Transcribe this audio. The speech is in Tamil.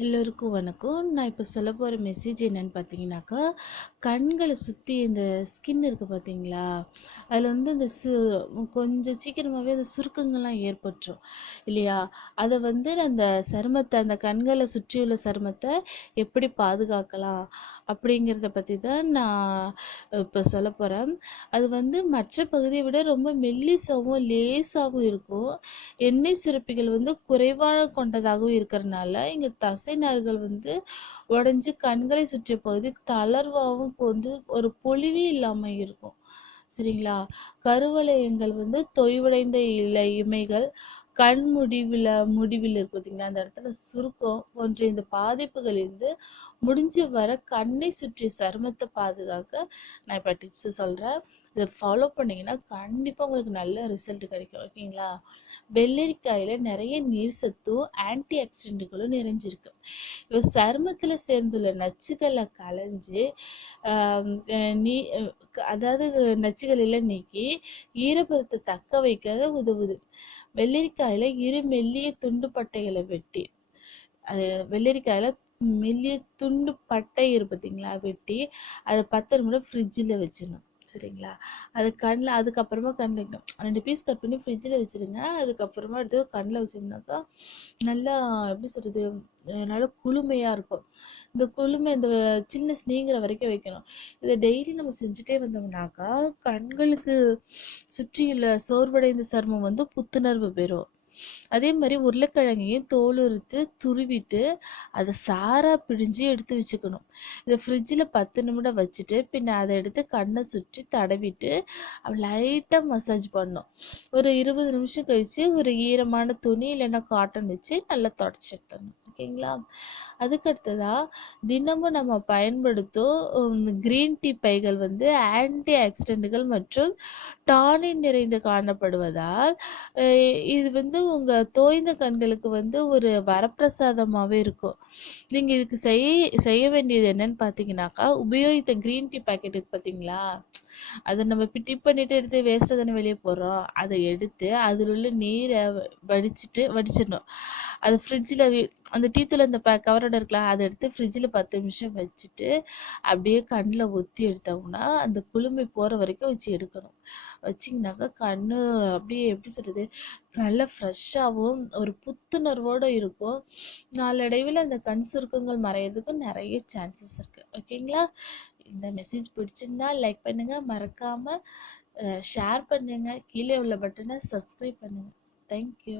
எல்லோருக்கும் வணக்கம். நான் இப்போ சொல்ல போகிற மெசேஜ் என்னன்னு பார்த்தீங்கன்னாக்கா கண்களை சுற்றி இந்த ஸ்கின் இருக்குது பார்த்தீங்களா? அதில் வந்து இந்த சு கொஞ்சம் சீக்கிரமாகவே அந்த சுருக்கங்கள்லாம் ஏற்பட்டுரும் இல்லையா? அதை வந்து அந்த சருமத்தை அந்த கண்களை சுற்றியுள்ள சருமத்தை எப்படி பாதுகாக்கலாம் அப்படிங்கிறத பற்றி தான் நான் இப்போ சொல்ல போகிறேன் அது வந்து மற்ற பகுதியை விட ரொம்ப மெல்லிசாகவும் லேசாகவும் இருக்கும். எண்ணெய் சுரப்பிகள் வந்து குறைவாக கொண்டதாகவும் இருக்கிறனால இங்கே தசை நார்கள் வந்து உடஞ்சி கண்களை சுற்றிய பகுதி தளர்வாகவும் வந்து ஒரு பொலிவே இல்லாமல் இருக்கும். சரிங்களா? கருவளையங்கள் வந்து தொய்வடைந்த இலை இமைகள் கண் முடிவில் முடிவில் இருக்கு பார்த்தீங்களா அந்த இடத்துல சுருக்கம் போன்ற இந்த பாதிப்புகளிலிருந்து முடிஞ்ச வர கண்ணை சுற்றி சருமத்தை பாதுகாக்க நான் இப்போ டிப்ஸ் சொல்கிறேன் இதை ஃபாலோ பண்ணிங்கன்னா கண்டிப்பாக உங்களுக்கு நல்ல ரிசல்ட் கிடைக்கும் ஓகேங்களா வெள்ளரிக்காயில் நிறைய நீர் சத்தும் ஆன்டி ஆக்சிடென்ட்டுகளும் நிறைஞ்சிருக்கு. இப்போ சருமத்தில் சேர்ந்துள்ள நச்சுக்களை களைஞ்சு நீ அதாவது நச்சுகளில் நீக்கி ஈரப்பதத்தை தக்க வைக்க உதவுது. வெள்ளரிக்காயில் இரு மெல்லிய துண்டு பட்டைகளை வெட்டி அது வெள்ளரிக்காயில் மெல்லிய துண்டு பட்டை இருக்கு பார்த்தீங்களா வெட்டி அதை பத்து நிமிடம் ஃப்ரிட்ஜில் வச்சிடணும். சரிங்களா? அது கண்ணில் அதுக்கப்புறமா கண்ணில் வைக்கணும். ரெண்டு பீஸ் கட் பண்ணி ஃப்ரிட்ஜில் வச்சிருங்க. அதுக்கப்புறமா எடுத்து கண்ணில் வச்சிருந்தாக்கா நல்லா எப்படி சொல்கிறது நல்லா குளுமையாக இருக்கும். இந்த குளுமை இந்த சின்ன நீங்கிற வரைக்கும் வைக்கணும். இதை டெய்லி நம்ம செஞ்சுட்டே வந்தோம்னாக்கா கண்களுக்கு சுற்றியுள்ள சோர்வடைந்த சருமம் வந்து புத்துணர்வு பெறும். அதே மாதிரி உருளைக்கிழங்கையும் தோல் உரித்து துருவிட்டு அதை சாரா பிழிஞ்சு எடுத்து வச்சுக்கணும். இதை ஃப்ரிட்ஜில் பத்து நிமிடம் வச்சுட்டு பின்ன அதை எடுத்து கண்ணை சுற்றி தடவிட்டு லைட்டாக மசாஜ் பண்ணணும். ஒரு இருபது நிமிஷம் கழித்து ஒரு ஈரமான துணி இல்லைன்னா காட்டன் வச்சு நல்லா தொடச்சி எடுத்துடணும். ஓகேங்களா? அதுக்கடுத்ததா தினமும் நம்ம பயன்படுத்தும் க்ரீன் டீ பைகள் வந்து ஆன்டி ஆக்சிடென்ட்கள் மற்றும் டானின் நிறைந்து காணப்படுவதால் இது வந்து உங்கள் தோய்ந்த கண்களுக்கு வந்து ஒரு வரப்பிரசாதமாகவே இருக்கும். நீங்கள் இதுக்கு செய்ய செய்ய வேண்டியது என்னன்னு பார்த்தீங்கன்னாக்கா உபயோகித்த க்ரீன் டீ பாக்கெட் இருக்கு பார்த்தீங்களா அதை நம்ம இப்போ டிப் பண்ணிட்டு எடுத்து வேஸ்ட்டாக தானே வெளியே போடுறோம். அதை எடுத்து அதில் உள்ள நீரை வடிச்சிட்டு வடிச்சிடணும். அது ஃப்ரிட்ஜில் அந்த டீத்தில் அந்த ப கவரோட இருக்கலாம் அதை எடுத்து ஃப்ரிட்ஜில் பத்து நிமிஷம் வச்சுட்டு அப்படியே கண்ணில் ஒத்தி எடுத்தோம்னா அந்த குளுமை போகிற வரைக்கும் வச்சு எடுக்கணும். வச்சிங்கனாக்கா கண் அப்படியே எப்படி சொல்கிறது நல்லா ஃப்ரெஷ்ஷாகவும் ஒரு புத்துணர்வோடு இருக்கும். நாளடைவில் அந்த கண் சுருக்கங்கள் மறையிறதுக்கு நிறைய சான்சஸ் இருக்குது ஓகேங்களா இந்த மெசேஜ் பிடிச்சிருந்தா லைக் பண்ணுங்கள் மறக்காமல் ஷேர் பண்ணுங்கள் கீழே உள்ள பட்டனை சப்ஸ்கிரைப் பண்ணுங்கள் தேங்க்யூ